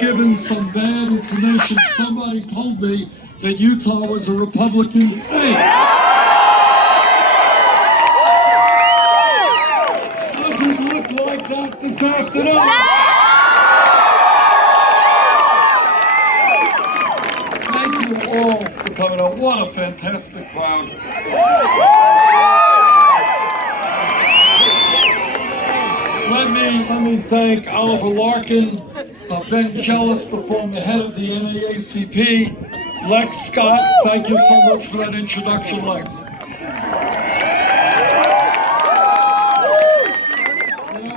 given some bad information. Somebody told me that Utah was a Republican state. Doesn't look like that this afternoon. Thank you all for coming out. What a fantastic crowd. Let me thank Oliver Larkin, Ben Jealous, the former head of the NAACP, Lex Scott. Thank you so much for that introduction, Lex.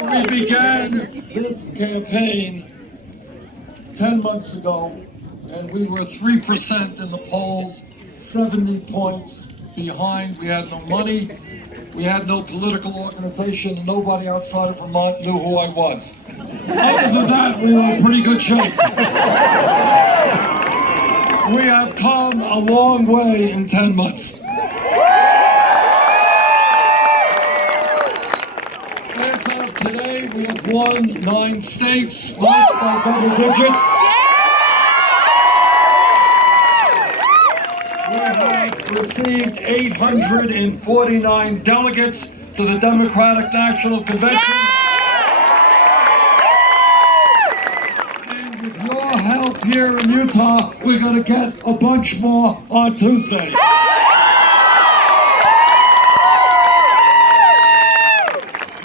We began this campaign 10 months ago, and we were 3% in the polls, 70 points behind. We had no money. We had no political organization, and nobody outside of Vermont knew who I was. Other than that, we were in pretty good shape. We have come a long way in 10 months. As of today, we have won 9 states, most by double digits. We have received 849 delegates to the Democratic National Convention. And with your help here in Utah, we're going to get a bunch more on Tuesday.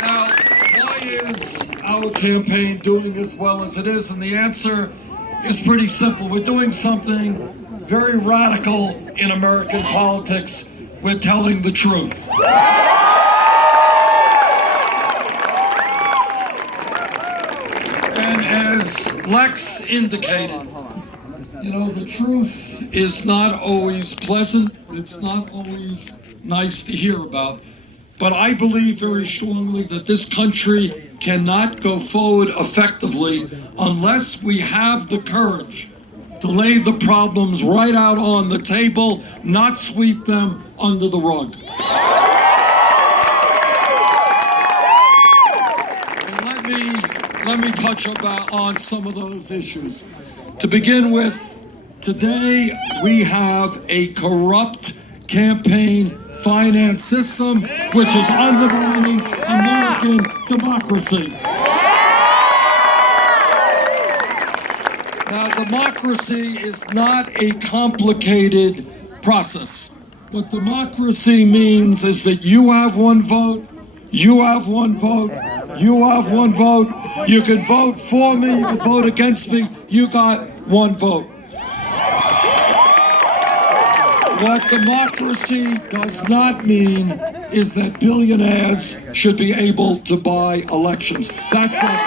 Now, why is our campaign doing as well as it is? And the answer is pretty simple. We're doing something very radical in American politics. We're telling the truth. And as Lex indicated, you know, the truth is not always pleasant. It's not always nice to hear about. But I believe very strongly that this country cannot go forward effectively unless we have the courage to lay the problems right out on the table, not sweep them under the rug. And let me touch on some of those issues. To begin with, today we have a corrupt campaign finance system which is undermining American democracy. Now, democracy is not a complicated process. What democracy means is that you have one vote, you have one vote, you have one vote. You can vote for me, you can vote against me, you got one vote. What democracy does not mean is that billionaires should be able to buy elections. That's not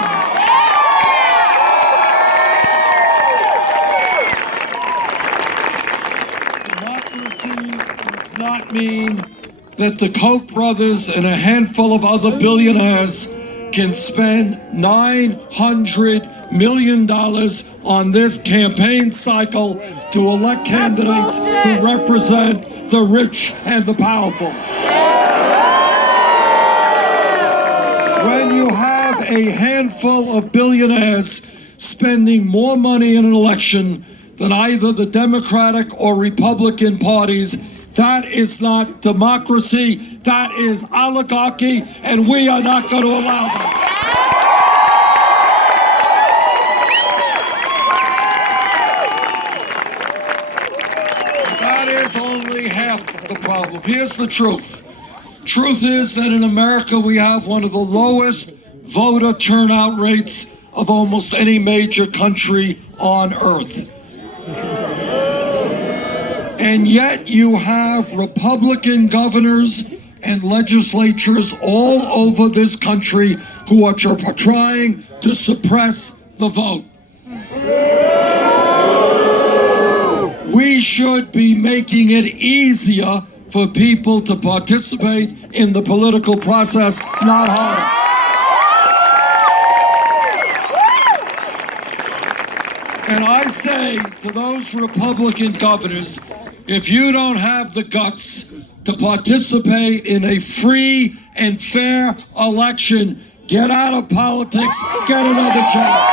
democracy. Does not mean that the Koch brothers and a handful of other billionaires can spend $900 million on this campaign cycle to elect candidates who represent the rich and the powerful. When you have a handful of billionaires spending more money in an election than either the Democratic or Republican parties, that is not democracy, that is oligarchy, and we are not going to allow that. That is only half the problem. Here's the truth. Truth is that in America we have one of the lowest voter turnout rates of almost any major country on earth. And yet you have Republican governors and legislatures all over this country who are trying to suppress the vote. We should be making it easier for people to participate in the political process, not harder. And I say to those Republican governors, if you don't have the guts to participate in a free and fair election, get out of politics, get another job.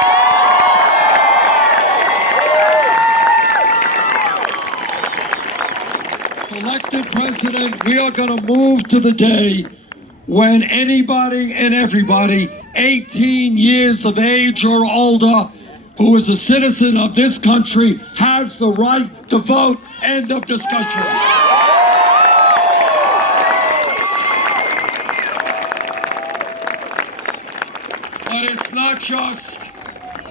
President, we are going to move to the day when anybody and everybody 18 years of age or older who is a citizen of this country has the right to vote. End of discussion. But it's not just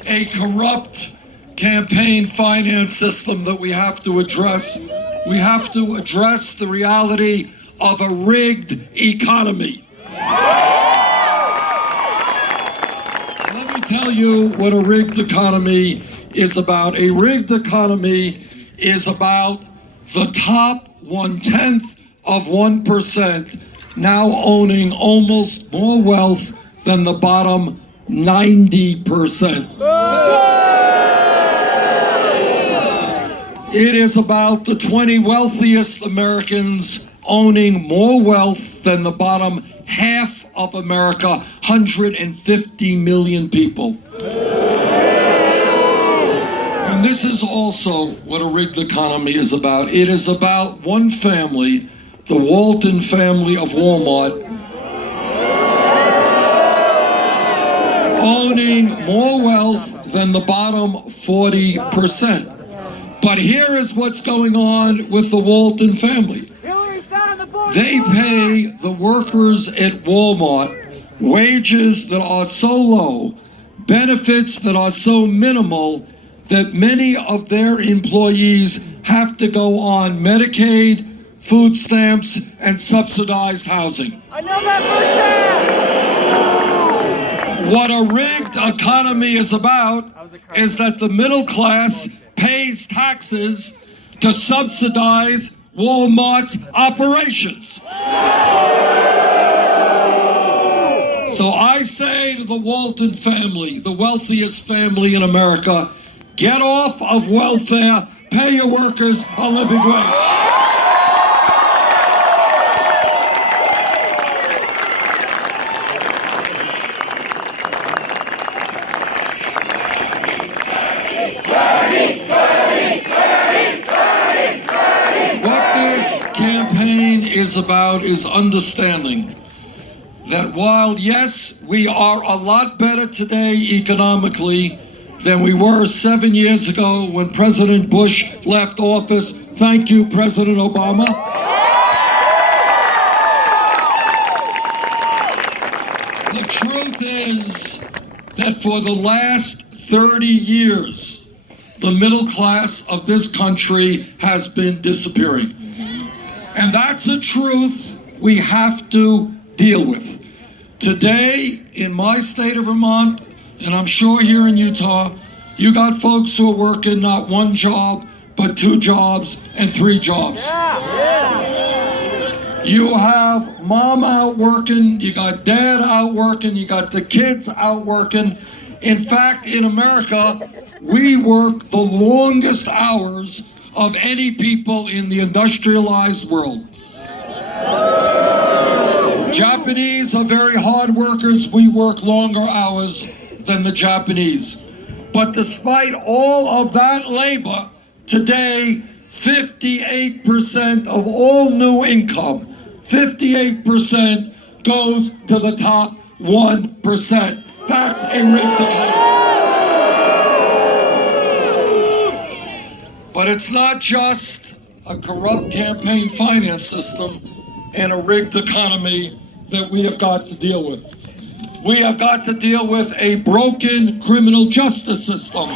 a corrupt campaign finance system that we have to address. We have to address the reality of a rigged economy. Let me tell you what a rigged economy is about. A rigged economy is about the top 0.1% now owning almost more wealth than the bottom 90%. It is about the 20 wealthiest Americans owning more wealth than the bottom half of America, 150 million people. And this is also what a rigged economy is about. It is about one family, the Walton family of Walmart, owning more wealth than the bottom 40%. But here is what's going on with the Walton family. They pay the workers at Walmart wages that are so low, benefits that are so minimal, that many of their employees have to go on Medicaid, food stamps, and subsidized housing. I know that firsthand. What a rigged economy is about is that the middle class pays taxes to subsidize Walmart's operations. So I say to the Walton family, the wealthiest family in America, get off of welfare, pay your workers a living wage. Is about is understanding that while, yes, we are a lot better today economically than we were 7 years ago when President Bush left office. Thank you, President Obama. The truth is that for the last 30 years, the middle class of this country has been disappearing. And that's a truth we have to deal with. Today, in my state of Vermont, and I'm sure here in Utah, you got folks who are working not one job, but 2 jobs and 3 jobs. You have mom out working, you got dad out working, you got the kids out working. In fact, in America, we work the longest hours of any people in the industrialized world. Japanese are very hard workers. We work longer hours than the Japanese. But despite all of that labor, today, 58% of all new income, 58% goes to the top 1%. That's a rigged economy. But it's not just a corrupt campaign finance system and a rigged economy that we have got to deal with. We have got to deal with a broken criminal justice system.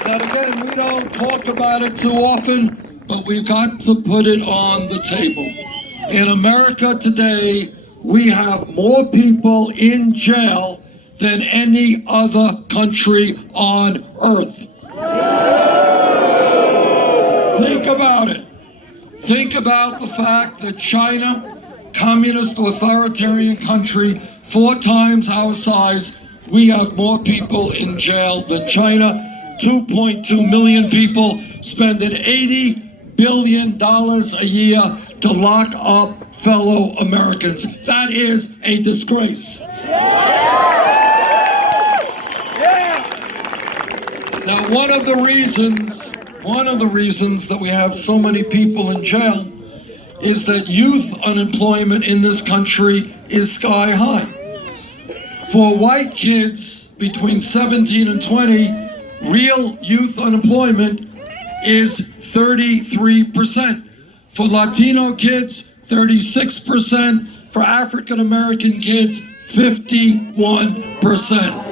Now again, we don't talk about it too often, but we've got to put it on the table. In America today, we have more people in jail than any other country on earth. Think about it. Think about the fact that China, communist authoritarian country, 4 times our size, we have more people in jail than China. 2.2 million people, spending $80 billion a year to lock up fellow Americans. That is a disgrace. Now, one of the reasons one of the reasons that we have so many people in jail is that youth unemployment in this country is sky high. For white kids between 17 and 20, real youth unemployment is 33%. For Latino kids, 36%. For African American kids, 51%.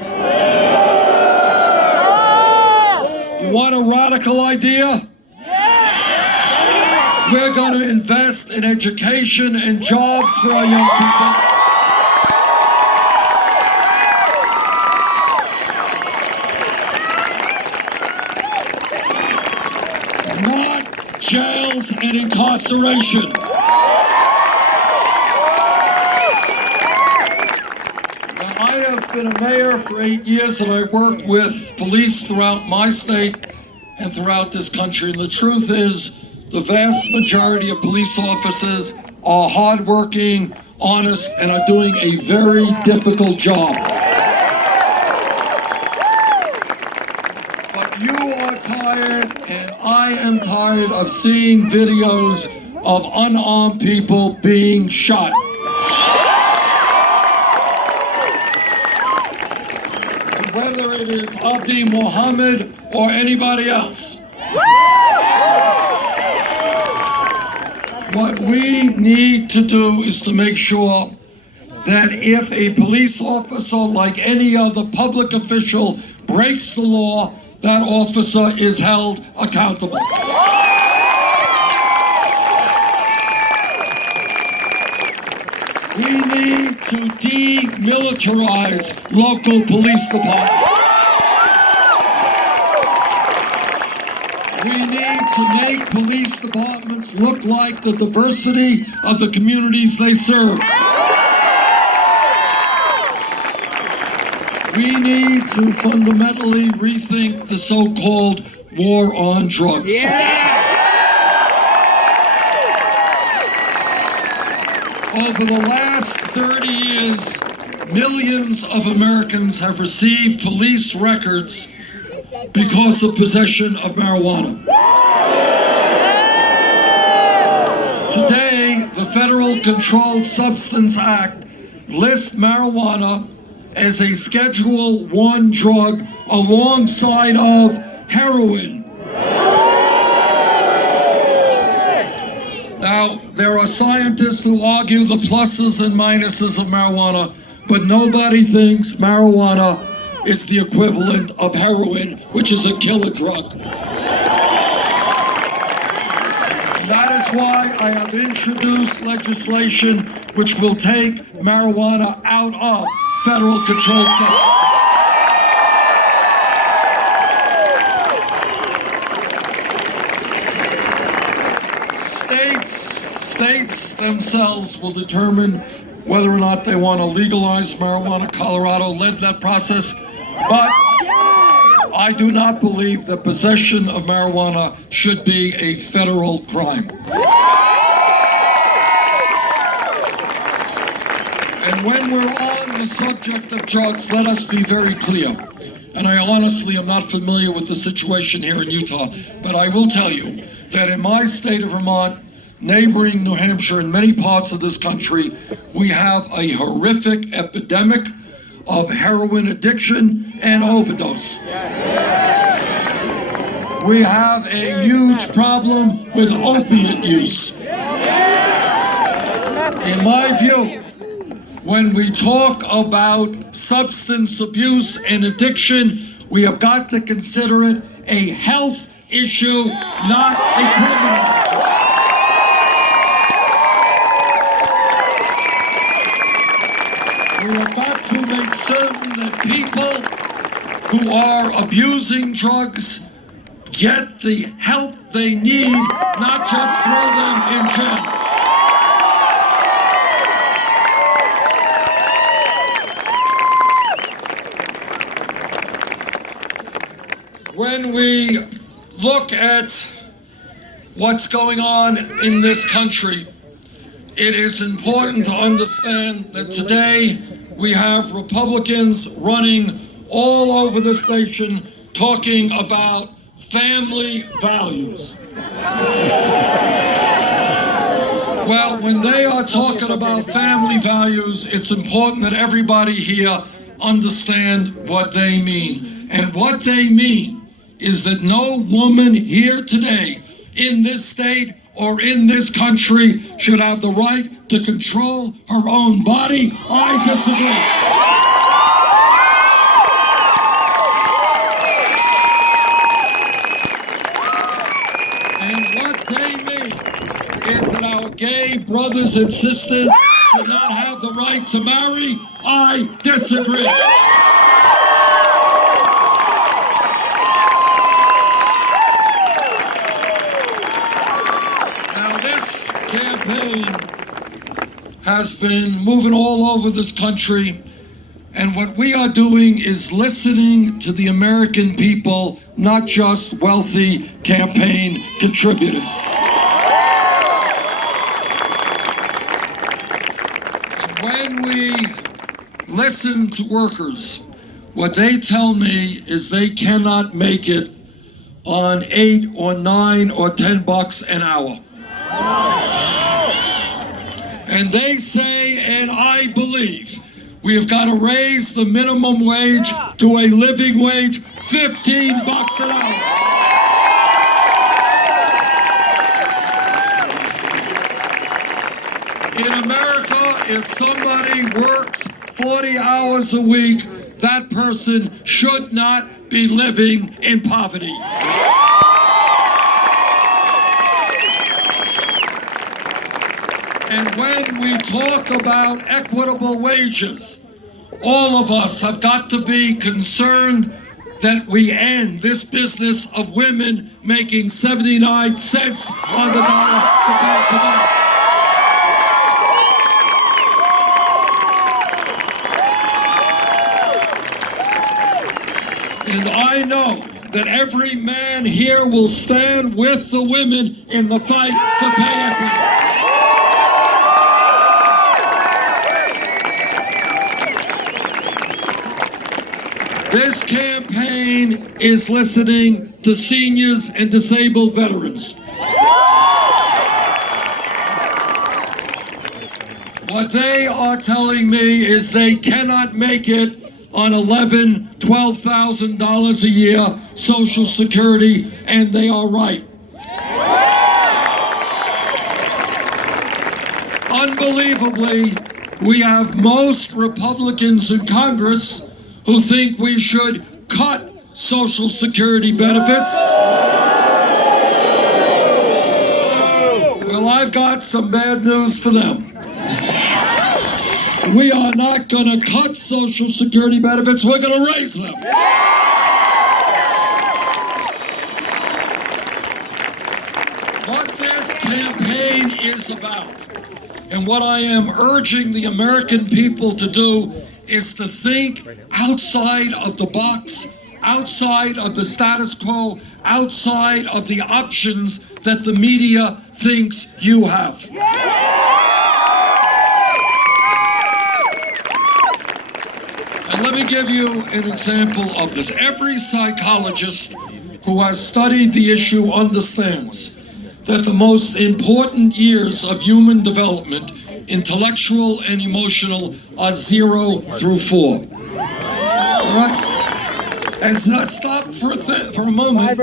You want a radical idea? We're going to invest in education and jobs for our young people. Not jails and incarceration. Now, I have been a mayor for 8 years, and I worked with police throughout my state and throughout this country. And the truth is, the vast majority of police officers are hardworking, honest, and are doing a very difficult job. But you are tired, and I am tired of seeing videos of unarmed people being shot. Whether it is Abdi Mohammed or anybody else. What we need to do is to make sure that if a police officer, like any other public official, breaks the law, that officer is held accountable. We need to demilitarize local police departments. We need to make police departments look like the diversity of the communities they serve. We need to fundamentally rethink the so-called war on drugs. Over the last 30 years, millions of Americans have received police records because of possession of marijuana. Today, the Federal Controlled Substance Act lists marijuana as a Schedule I drug alongside of heroin. Now, there are scientists who argue the pluses and minuses of marijuana, but nobody thinks marijuana is the equivalent of heroin, which is a killer drug. And that is why I have introduced legislation which will take marijuana out of federal controlled substances. States themselves will determine whether or not they want to legalize marijuana. Colorado led that process, but I do not believe that possession of marijuana should be a federal crime. And when we're on the subject of drugs, let us be very clear. And I honestly am not familiar with the situation here in Utah, but I will tell you that in my state of Vermont, neighboring New Hampshire, and many parts of this country, we have a horrific epidemic of heroin addiction and overdose. We have a huge problem with opiate use. In my view, when we talk about substance abuse and addiction, we have got to consider it a health issue, not a criminal issue. We have got to make certain that people who are abusing drugs get the help they need, not just throw them in jail. When we look at what's going on in this country, it is important to understand that today we have Republicans running all over this nation talking about family values. Well, when they are talking about family values, it's important that everybody here understand what they mean. And what they mean is that no woman here today in this state or in this country should have the right to control her own body. I disagree. And what they mean is that our gay brothers and sisters should not have the right to marry. I disagree. Now, this campaign has been moving all over this country, and what we are doing is listening to the American people, not just wealthy campaign contributors. And when we listen to workers, what they tell me is they cannot make it on $8 or $9 or $10 an hour. And they say, and I believe, we have got to raise the minimum wage to a living wage, $15 an hour. In America, if somebody works 40 hours a week, that person should not be living in poverty. And when we talk about equitable wages, all of us have got to be concerned that we end this business of women making 79 cents on the dollar compared to men. And I know that every man here will stand with the women in the fight for pay equity. This campaign is listening to seniors and disabled veterans. What they are telling me is they cannot make it on $11,000, $12,000 a year Social Security, and they are right. Unbelievably, we have most Republicans in Congress who think we should cut Social Security benefits. Well, I've got some bad news for them. We are not going to cut Social Security benefits, we're going to raise them. What this campaign is about, and what I am urging the American people to do, is to think outside of the box, outside of the status quo, outside of the options that the media thinks you have. And let me give you an example of this. Every psychologist who has studied the issue understands that the most important years of human development, intellectual and emotional, are 0 through 4. All right? And stop for a moment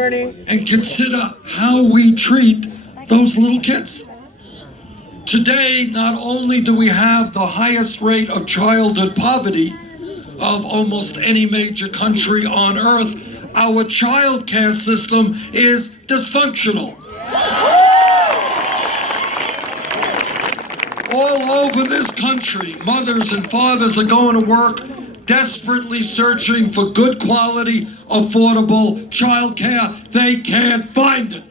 and consider how we treat those little kids. Today, not only do we have the highest rate of childhood poverty of almost any major country on earth, our child care system is dysfunctional. All over this country, mothers and fathers are going to work, desperately searching for good quality, affordable child care. They can't find it.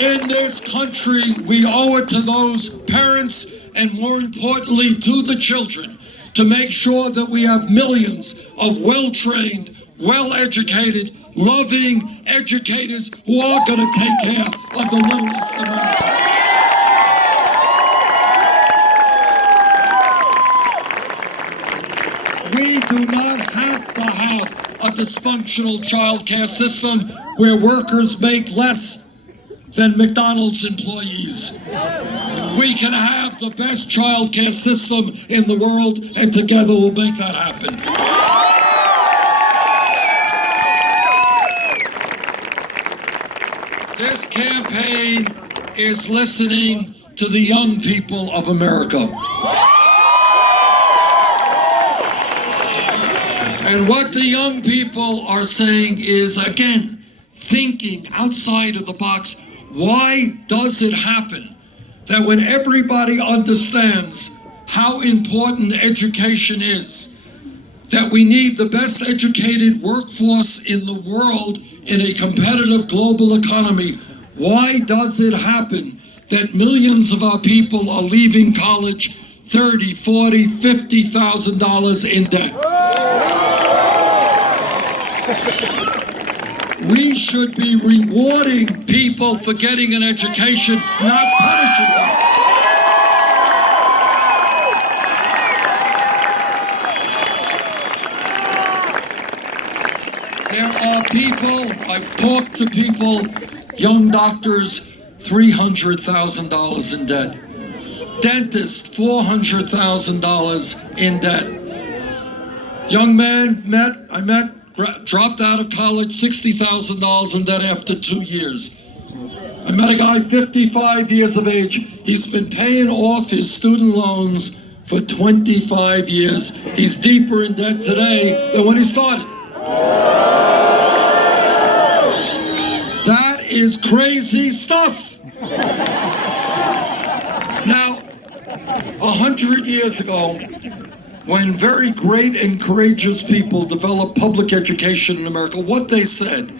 In this country, we owe it to those parents, and more importantly to the children, to make sure that we have millions of well-trained, well-educated, loving educators who are going to take care of the littlest Americans. We do not have to have have a dysfunctional child care system where workers make less than McDonald's employees. We can have the best child care system in the world, and together we'll make that happen. This campaign is listening to the young people of America. And what the young people are saying is, again, thinking outside of the box. Why does it happen that when everybody understands how important education is, that we need the best educated workforce in the world in a competitive global economy, why does it happen that millions of our people are leaving college $30,000, $40,000, $50,000 in debt? We should be rewarding people for getting an education, not punishing them. There are people, I've talked to people, young doctors, $300,000 in debt. Dentists, $400,000 in debt. Young man I met, dropped out of college, $60,000 in debt after 2 years. I met a guy 55 years of age. He's been paying off his student loans for 25 years. He's deeper in debt today than when he started. That is crazy stuff. Now, 100 years ago, when very great and courageous people developed public education in America, what they said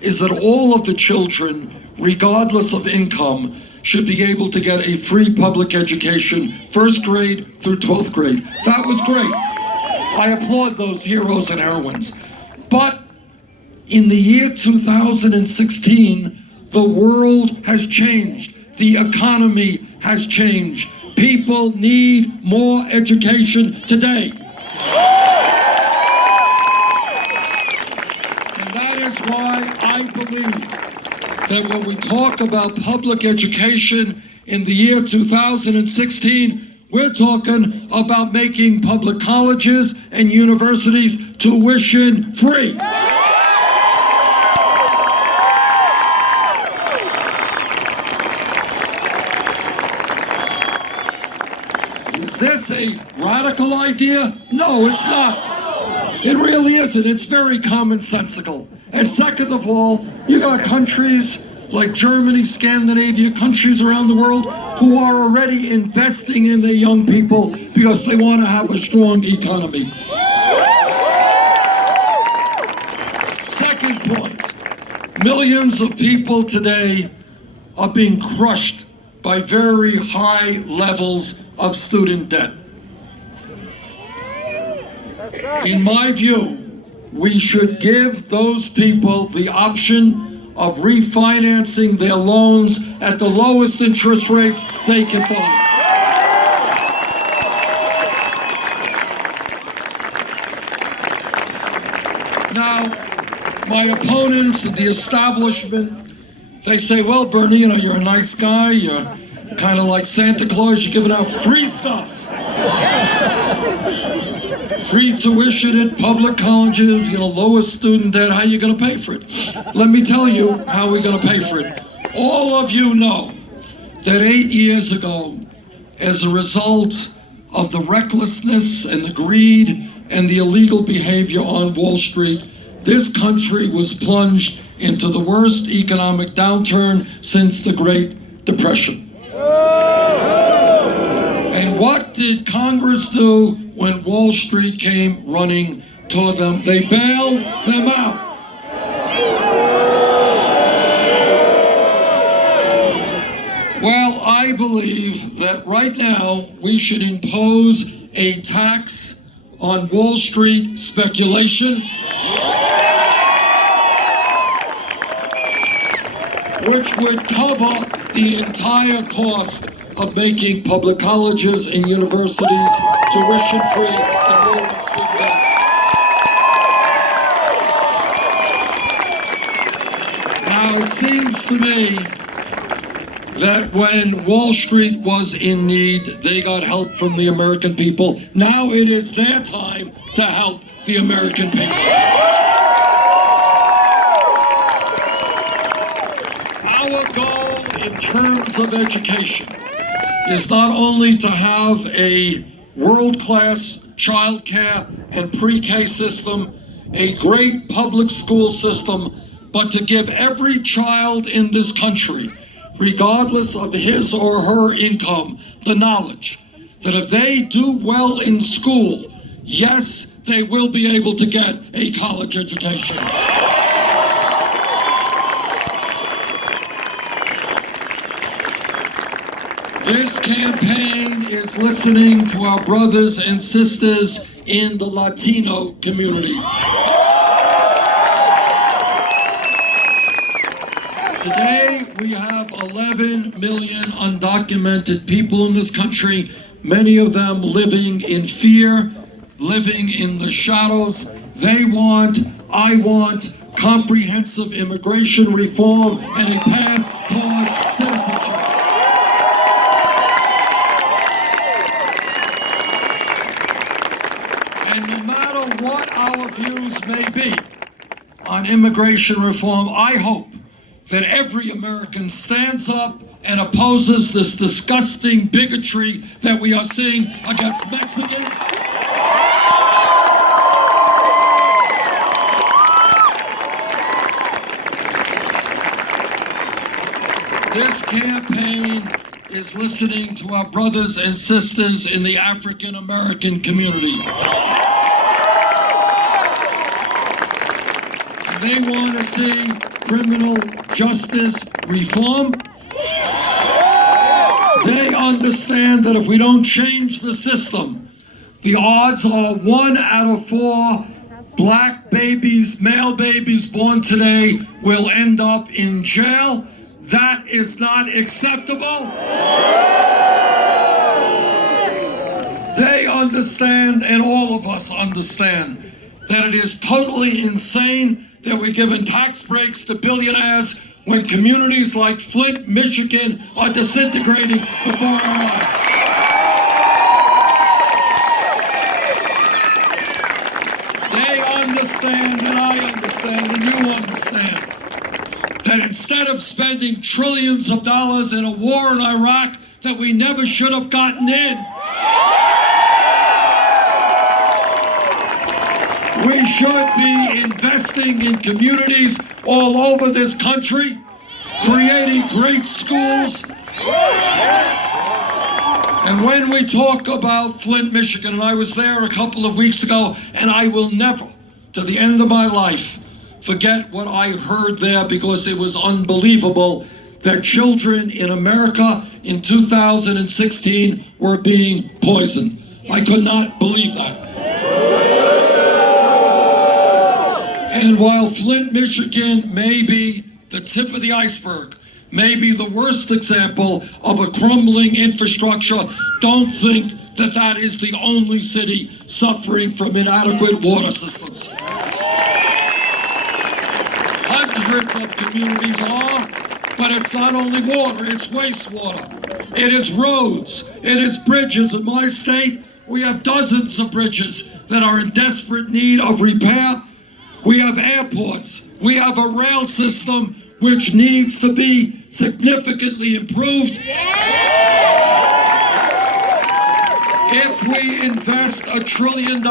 is that all of the children, regardless of income, should be able to get a free public education, first grade through 12th grade. That was great. I applaud those heroes and heroines. But in the year 2016, the world has changed. The economy has changed. People need more education today. And that is why I believe that when we talk about public education in the year 2016, we're talking about making public colleges and universities tuition free. Is this a radical idea? No, it's not. It really isn't. It's very commonsensical. And second of all, you got countries like Germany, Scandinavia, countries around the world who are already investing in their young people because they want to have a strong economy. Second point, millions of people today are being crushed by very high levels of student debt. In my view, we should give those people the option of refinancing their loans at the lowest interest rates they can find. Now, my opponents in the establishment, they say, well, Bernie, you're a nice guy, you're kind of like Santa Claus, you're giving out free stuff. Free tuition at public colleges, lowest student debt, how are you going to pay for it? Let me tell you how we're going to pay for it. All of you know that 8 years ago, as a result of the recklessness and the greed and the illegal behavior on Wall Street, this country was plunged into the worst economic downturn since the Great Depression. And what did Congress do when Wall Street came running toward them? They bailed them out. Well, I believe that right now we should impose a tax on Wall Street speculation, which would cover the entire cost of making public colleges and universities tuition-free and lowering student debt. to me that when Wall Street was in need, they got help from the American people. Now it is their time to help the American people. Our goal in terms of education is not only to have a world-class child care and pre-K system, a great public school system, but to give every child in this country, regardless of his or her income, the knowledge that if they do well in school, yes, they will be able to get a college education. This campaign is listening to our brothers and sisters in the Latino community. Today, we have 11 million undocumented people in this country, many of them living in fear, living in the shadows. I want comprehensive immigration reform and a path toward citizenship. And no matter what our views may be on immigration reform, I hope that every American stands up and opposes this disgusting bigotry that we are seeing against Mexicans. This campaign is listening to our brothers and sisters in the African American community. And they want to see criminal justice reform. They understand that if we don't change the system, the odds are 1 out of 4 black babies, male babies born today will end up in jail. That is not acceptable. They understand, and all of us understand, that it is totally insane that we're giving tax breaks to billionaires when communities like Flint, Michigan are disintegrating before our eyes. They understand, and I understand, and you understand, that instead of spending trillions of dollars in a war in Iraq that we never should have gotten in, we should be investing in communities all over this country, creating great schools. And when we talk about Flint, Michigan, and I was there a couple of weeks ago, and I will never, to the end of my life, forget what I heard there, because it was unbelievable that children in America in 2016 were being poisoned. I could not believe that. And while Flint, Michigan may be the tip of the iceberg, may be the worst example of a crumbling infrastructure, don't think that that is the only city suffering from inadequate water systems. Hundreds of communities are, but it's not only water, it's wastewater. It is roads, it is bridges. In my state, we have dozens of bridges that are in desperate need of repair. We have airports. We have a rail system which needs to be significantly improved. If we invest $1 trillion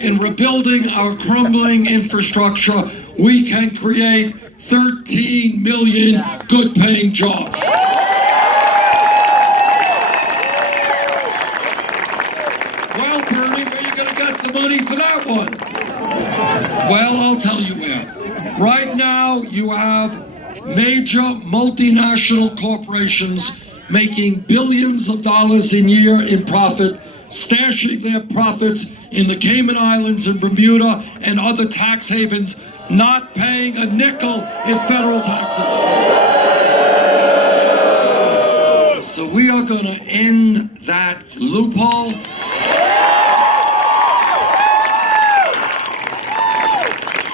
in rebuilding our crumbling infrastructure, we can create 13 million good-paying jobs. Well, Bernie, where are you going to get the money for that one? Well, I'll tell you where. Right now, you have major multinational corporations making billions of dollars a year in profit, stashing their profits in the Cayman Islands and Bermuda and other tax havens, not paying a nickel in federal taxes. So we are going to end that loophole.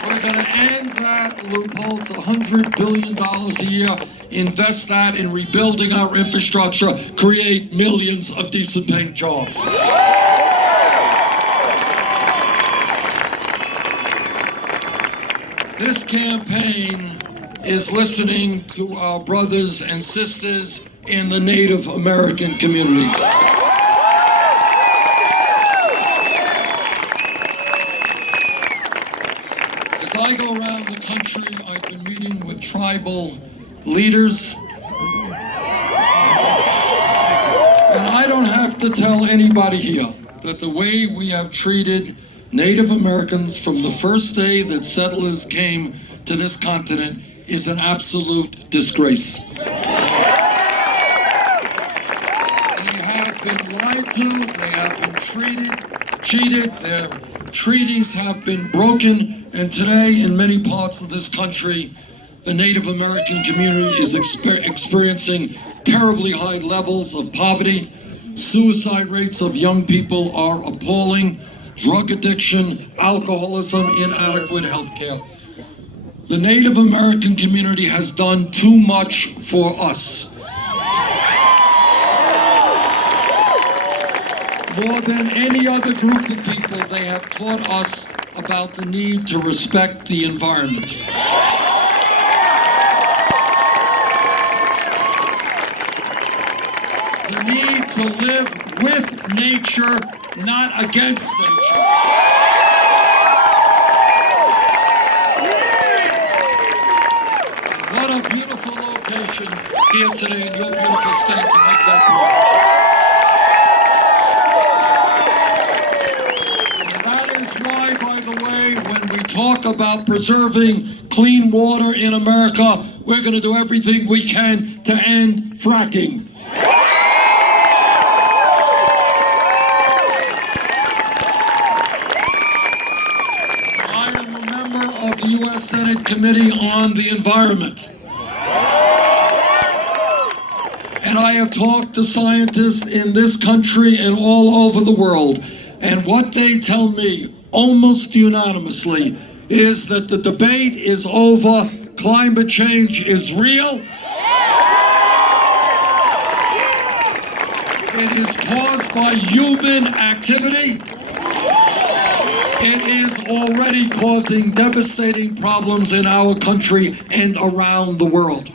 We're going to end that loopholes, $100 billion a year, invest that in rebuilding our infrastructure, create millions of decent paying jobs. This campaign is listening to our brothers and sisters in the Native American community. As I go around the country, I've been meeting with tribal leaders. And I don't have to tell anybody here that the way we have treated Native Americans from the first day that settlers came to this continent is an absolute disgrace. They have been lied to, they have been cheated, their treaties have been broken, and today in many parts of this country, the Native American community is experiencing terribly high levels of poverty. Suicide rates of young people are appalling. Drug addiction, alcoholism, inadequate health care. The Native American community has done too much for us. More than any other group of people, they have taught us about the need to respect the environment. The need to live with nature, not against nature. What a beautiful location here today in your beautiful state to make that point. And that is why, by the way, when we talk about preserving clean water in America, we're going to do everything we can to end fracking. Of the U.S. Senate Committee on the Environment. And I have talked to scientists in this country and all over the world, and what they tell me almost unanimously is that the debate is over, climate change is real. It is caused by human activity. It is already causing devastating problems in our country and around the world.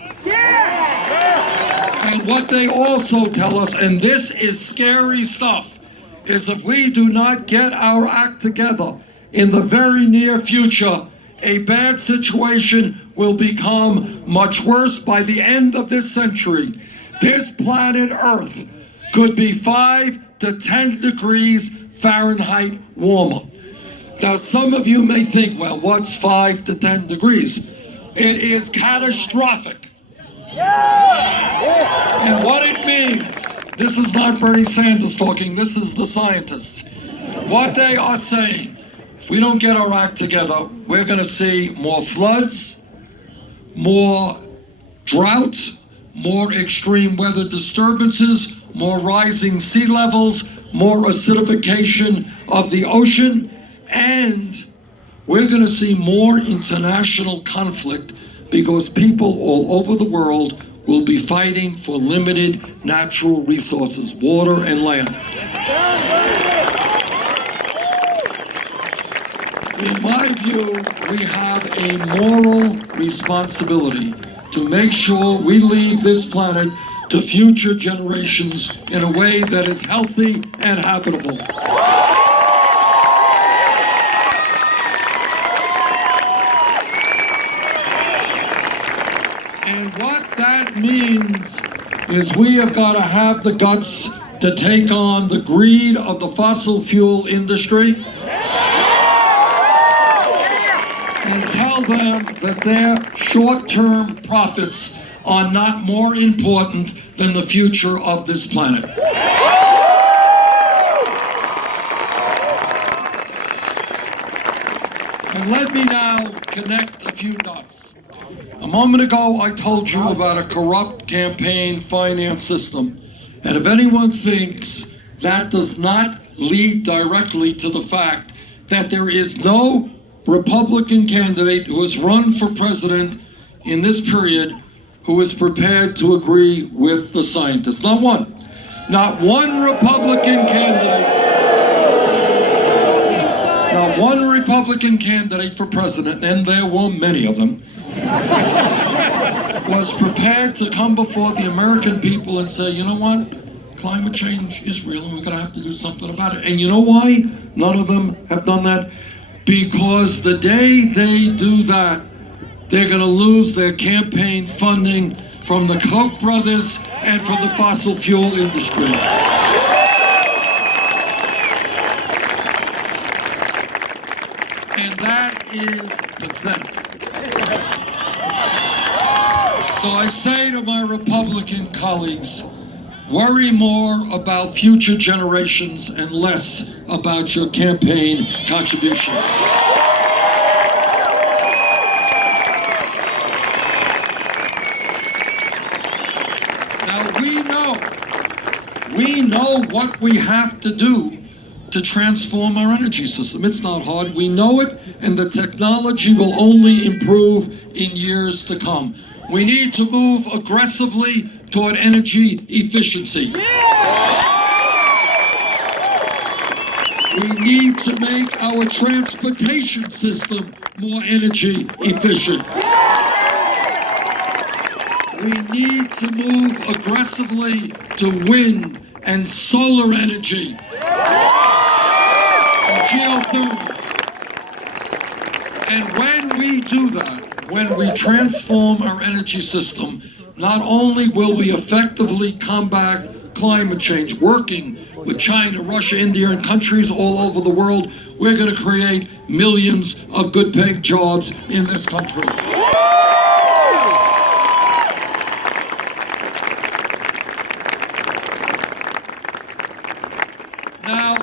And what they also tell us, and this is scary stuff, is if we do not get our act together in the very near future, a bad situation will become much worse. By the end of this century, this planet Earth could be 5 to 10 degrees Fahrenheit warmer. Now, some of you may think, well, what's 5 to 10 degrees? It is catastrophic. And what it means, this is not Bernie Sanders talking, this is the scientists. What they are saying, if we don't get our act together, we're going to see more floods, more droughts, more extreme weather disturbances, more rising sea levels, more acidification of the ocean, and we're going to see more international conflict because people all over the world will be fighting for limited natural resources, water and land. In my view, we have a moral responsibility to make sure we leave this planet to future generations in a way that is healthy and habitable. And what that means is we have got to have the guts to take on the greed of the fossil fuel industry and tell them that their short-term profits are not more important than the future of this planet. And let me now connect a few dots. A moment ago, I told you about a corrupt campaign finance system. And if anyone thinks that does not lead directly to the fact that there is no Republican candidate who has run for president in this period who is prepared to agree with the scientists. Not one. Not one Republican candidate. Not one Republican candidate for president, and there were many of them, was prepared to come before the American people and say, you know what? Climate change is real and we're going to have to do something about it. And you know why none of them have done that? Because the day they do that, they're going to lose their campaign funding from the Koch brothers and from the fossil fuel industry. And that is pathetic. So I say to my Republican colleagues, worry more about future generations and less about your campaign contributions. Now we know what we have to do to transform our energy system. It's not hard. We know it, and the technology will only improve in years to come. We need to move aggressively toward energy efficiency. We need to make our transportation system more energy efficient. We need to move aggressively to wind and solar energy, and geothermal. And when we do that, when we transform our energy system, not only will we effectively combat climate change, working with China, Russia, India, and countries all over the world, we're going to create millions of good-paying jobs in this country. Now,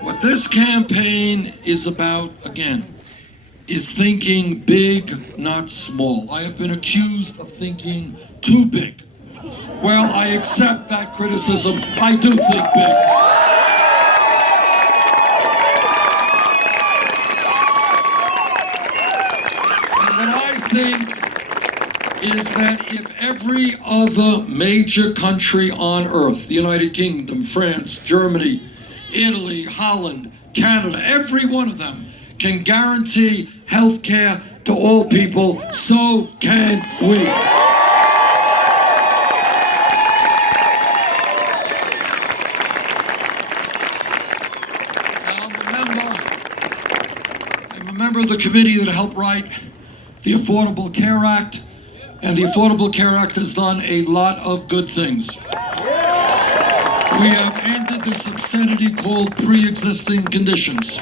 what this campaign is about, again, is thinking big, not small. I have been accused of thinking too big. Well, I accept that criticism. I do think big. And what I think is that if every other major country on earth, the United Kingdom, France, Germany, Italy, Holland, Canada, every one of them can guarantee health care to all people, so can we. Now, I'm a member of the committee that helped write the Affordable Care Act, and the Affordable Care Act has done a lot of good things. We have ended this obscenity called pre-existing conditions.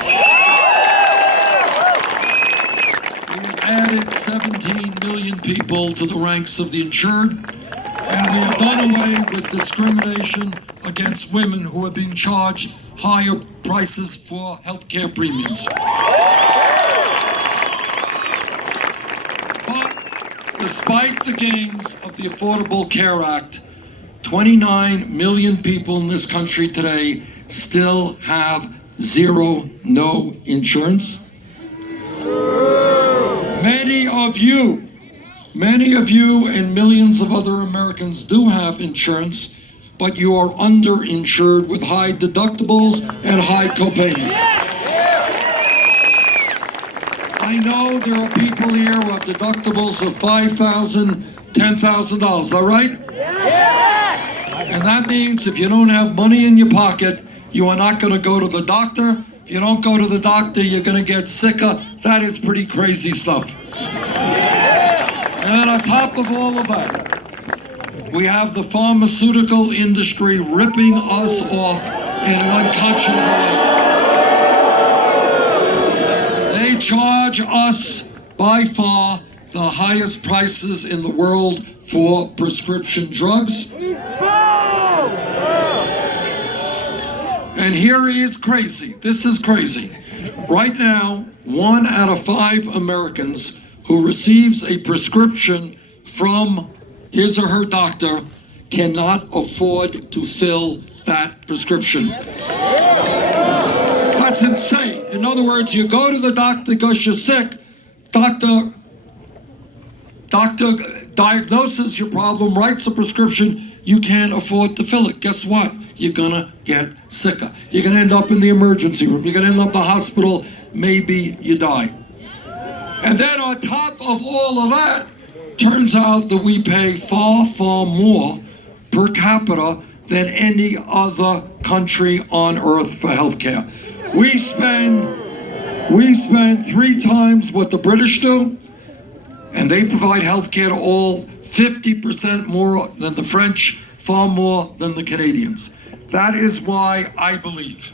Added 17 million people to the ranks of the insured, and we have done away with discrimination against women who are being charged higher prices for health care premiums. But despite the gains of the Affordable Care Act, 29 million people in this country today still have no insurance. Many of you and millions of other Americans do have insurance, but you are underinsured with high deductibles and high copayments. I know there are people here who have deductibles of $5,000, $10,000. Is that right? And that means if you don't have money in your pocket, you are not going to go to the doctor. If you don't go to the doctor, you're going to get sicker. That is pretty crazy stuff. And on top of all of that, we have the pharmaceutical industry ripping us off in an unconscionable way. They charge us by far the highest prices in the world for prescription drugs. And here is crazy. This is crazy. Right now, 1 out of 5 Americans who receives a prescription from his or her doctor cannot afford to fill that prescription. That's insane. In other words, you go to the doctor because you're sick. Doctor diagnoses your problem, writes a prescription. You can't afford to fill it. Guess what? You're gonna get sicker. You're gonna end up in the emergency room. You're gonna end up in the hospital. Maybe you die. And then on top of all of that, turns out that we pay far, far more per capita than any other country on earth for healthcare. We spend 3 times what the British do, and they provide healthcare to all 50% more than the French, far more than the Canadians. That is why I believe,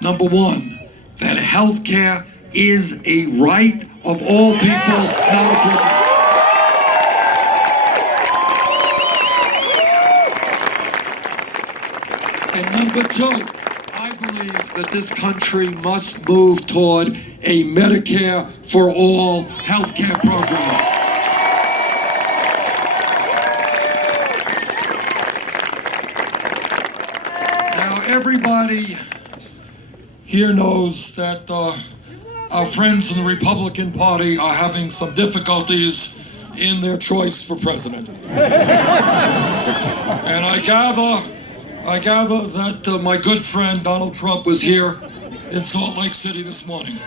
number one, that healthcare is a right of all people, not a privilege. And number two, I believe that this country must move toward a Medicare for all healthcare program. Now, everybody here knows that our friends in the Republican Party are having some difficulties in their choice for president. And I gather that my good friend Donald Trump was here in Salt Lake City this morning.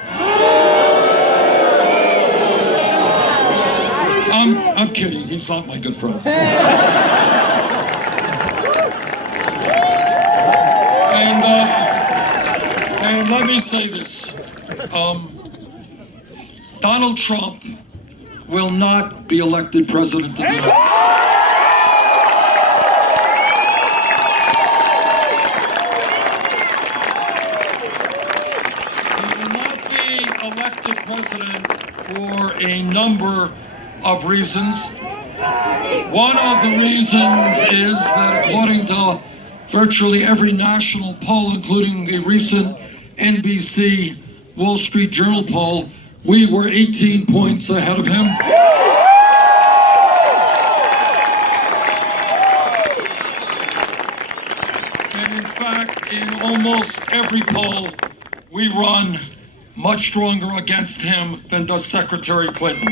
I'm kidding, he's not my good friend. And let me say this. Donald Trump will not be elected president of the United States. Elected president for a number of reasons. One of the reasons is that according to virtually every national poll, including a recent NBC Wall Street Journal poll, we were 18 points ahead of him. And in fact, in almost every poll, we run much stronger against him than does Secretary Clinton.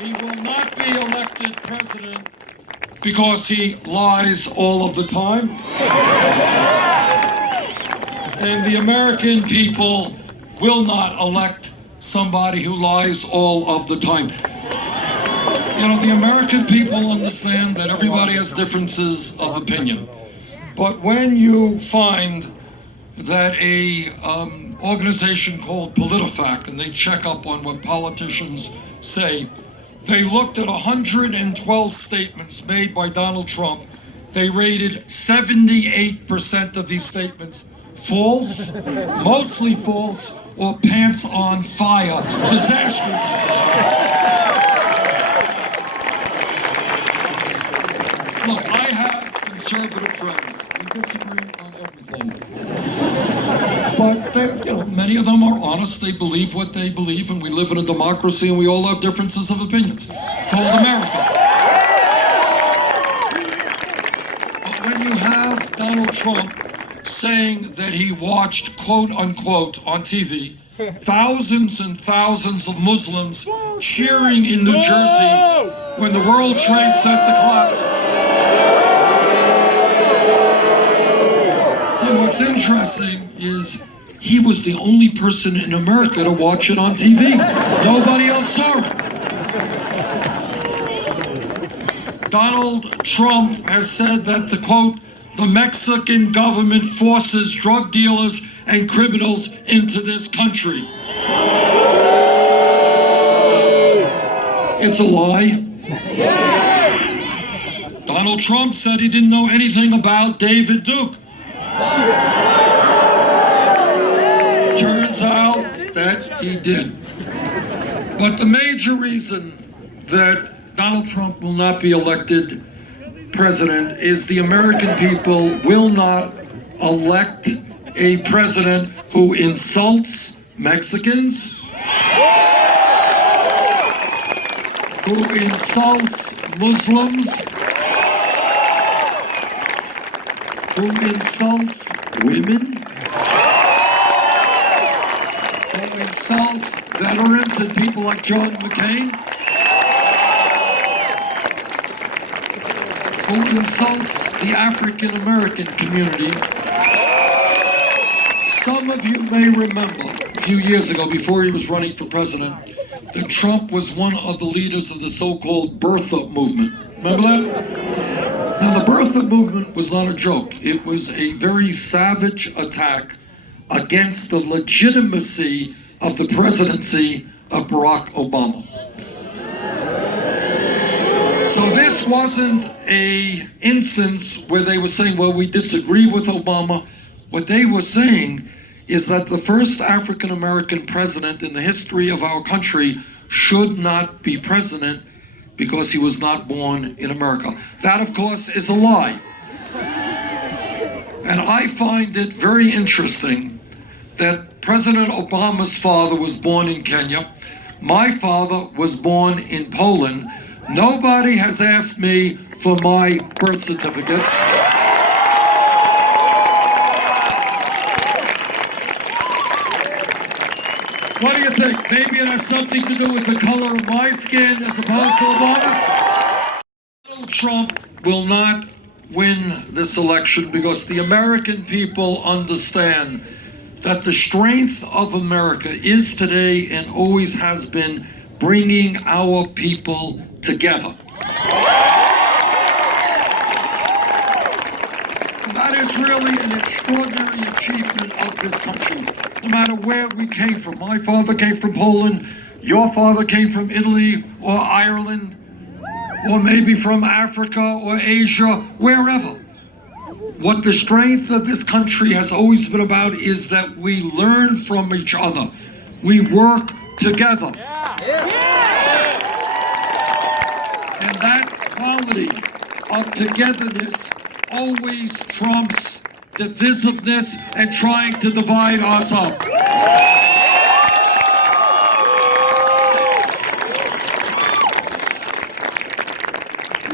He will not be elected president because he lies all of the time. And the American people will not elect somebody who lies all of the time. You know, the American people understand that everybody has differences of opinion. But when you find that a organization called PolitiFact, and they check up on what politicians say, they looked at 112 statements made by Donald Trump. They rated 78% of these statements false, mostly false, or pants on fire, disastrous. Look, I have conservative friends. We disagree on everything. But many of them are honest. They believe what they believe, and we live in a democracy, and we all have differences of opinions. It's called America. But when you have Donald Trump saying that he watched, quote unquote, on TV, thousands and thousands of Muslims cheering in New Jersey when the World Trade Center collapsed. So what's interesting is he was the only person in America to watch it on TV. Nobody else saw it. Donald Trump has said that the, quote, the Mexican government forces drug dealers and criminals into this country. It's a lie. Donald Trump said he didn't know anything about David Duke. Turns out that he did. But the major reason that Donald Trump will not be elected president is the American people will not elect a president who insults Mexicans, who insults Muslims, who insults women, who insults veterans and people like John McCain, who insults the African American community. Some of you may remember a few years ago, before he was running for president, that Trump was one of the leaders of the so-called birther movement. Remember that? Now, the birther movement was not a joke. It was a very savage attack against the legitimacy of the presidency of Barack Obama. So this wasn't an instance where they were saying, well, we disagree with Obama. What they were saying is that the first African-American president in the history of our country should not be president because he was not born in America. That, of course, is a lie. And I find it very interesting that President Obama's father was born in Kenya. My father was born in Poland. Nobody has asked me for my birth certificate. What do you think? Maybe it has something to do with the color of my skin as opposed to Obama's? Donald Trump will not win this election because the American people understand that the strength of America is today and always has been bringing our people together. That is really an extraordinary achievement of this country. No matter where we came from. My father came from Poland, your father came from Italy or Ireland, or maybe from Africa or Asia, wherever. What the strength of this country has always been about is that we learn from each other. We work together. And that quality of togetherness always trumps divisiveness and trying to divide us up.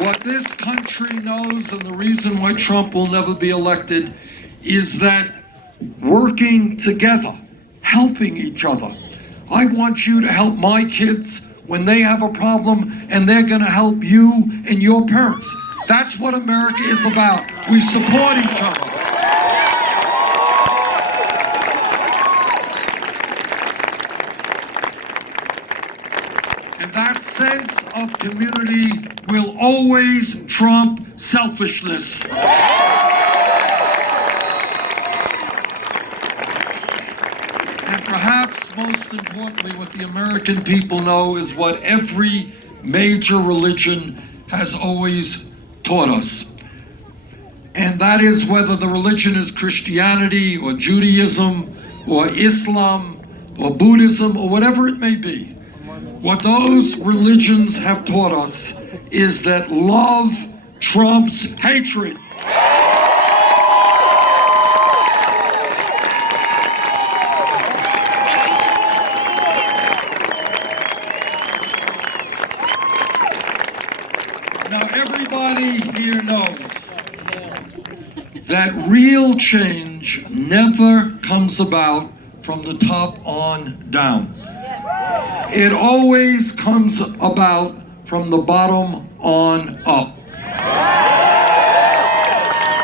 What this country knows, and the reason why Trump will never be elected, is that working together, helping each other. I want you to help my kids when they have a problem, and they're going to help you and your parents. That's what America is about. We support each other. And that sense of community will always trump selfishness. And perhaps most importantly, what the American people know is what every major religion has always taught us. And that is whether the religion is Christianity or Judaism or Islam or Buddhism or whatever it may be. What those religions have taught us is that love trumps hatred. Now, everybody here knows that real change never comes about from the top on down. It always comes about from the bottom on up.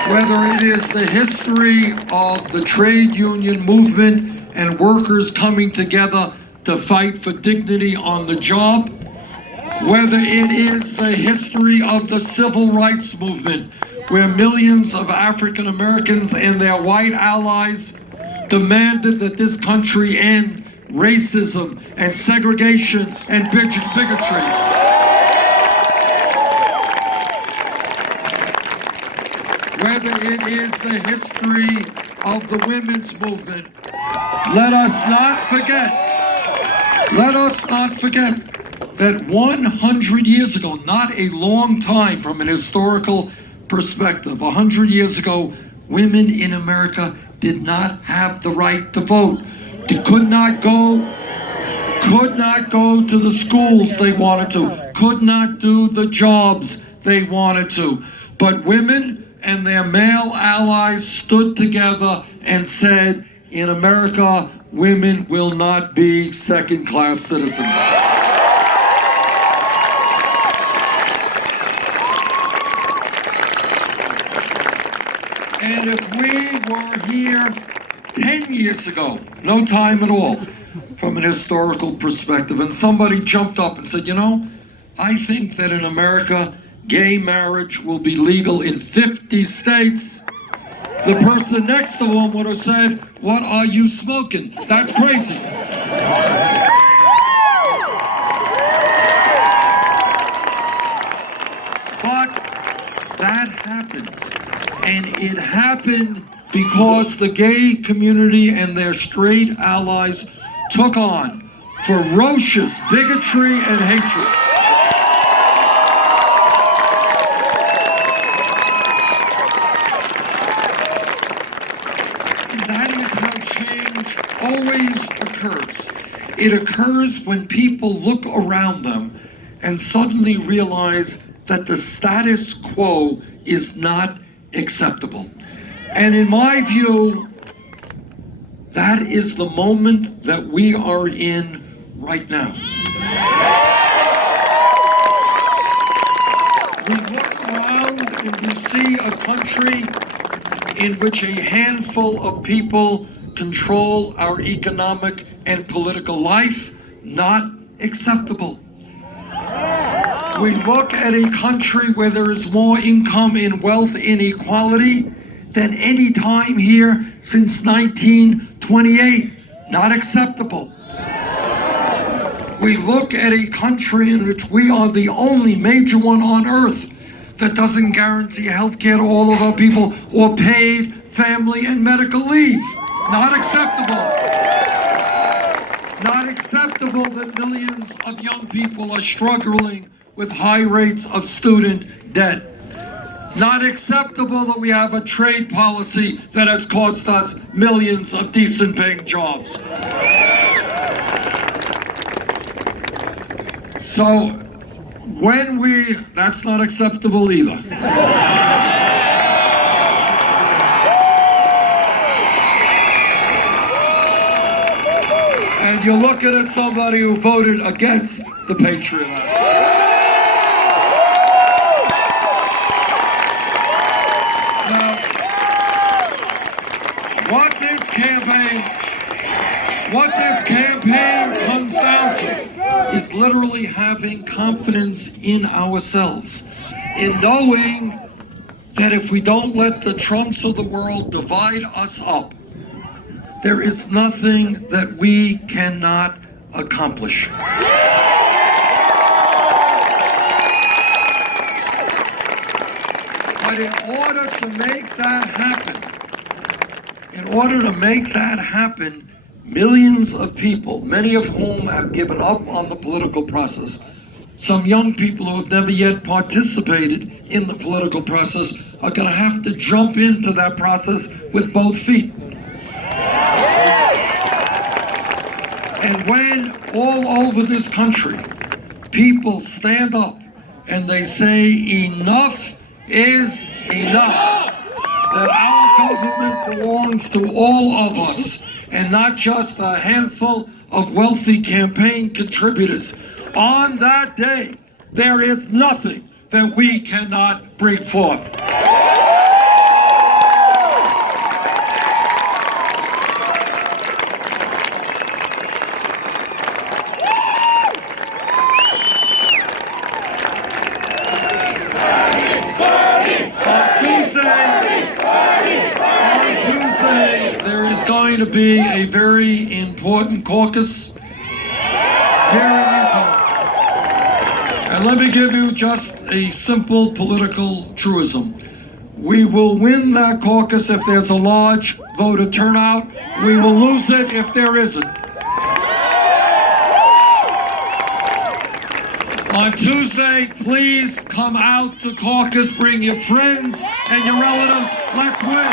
Whether it is the history of the trade union movement and workers coming together to fight for dignity on the job, whether it is the history of the civil rights movement, where millions of African Americans and their white allies demanded that this country end racism and segregation and bigotry. Whether it is the history of the women's movement, let us not forget that 100 years ago, not a long time from an historical perspective, 100 years ago, women in America did not have the right to vote. They could not go to the schools they wanted to, could not do the jobs they wanted to. But women and their male allies stood together and said, in America, women will not be second-class citizens. And if we were here 10 years ago, no time at all, from an historical perspective, and somebody jumped up and said, you know, I think that in America, gay marriage will be legal in 50 states, the person next to him would have said, what are you smoking? That's crazy. But that happened. And it happened because the gay community and their straight allies took on ferocious bigotry and hatred. And that is how change always occurs. It occurs when people look around them and suddenly realize that the status quo is not acceptable. And in my view, that is the moment that we are in right now. We look around and we see a country in which a handful of people control our economic and political life. Not acceptable. We look at a country where there is more income and wealth inequality than any time here since 1928. Not acceptable. We look at a country in which we are the only major one on earth that doesn't guarantee health care to all of our people or paid family and medical leave. Not acceptable. Not acceptable that millions of young people are struggling with high rates of student debt. Not acceptable that we have a trade policy that has cost us millions of decent paying jobs. So that's not acceptable either. And you're looking at somebody who voted against the Patriot Act. What this campaign comes down to is literally having confidence in ourselves, in knowing that if we don't let the Trumps of the world divide us up, there is nothing that we cannot accomplish. But in order to make that happen, millions of people, many of whom have given up on the political process, some young people who have never yet participated in the political process are going to have to jump into that process with both feet. And when all over this country, people stand up and they say enough is enough, that our government belongs to all of us and not just a handful of wealthy campaign contributors, on that day, there is nothing that we cannot bring forth. Going to be a very important caucus here in Utah. And let me give you just a simple political truism. We will win that caucus if there's a large voter turnout. We will lose it if there isn't. On Tuesday, please come out to caucus. Bring your friends and your relatives. Let's win.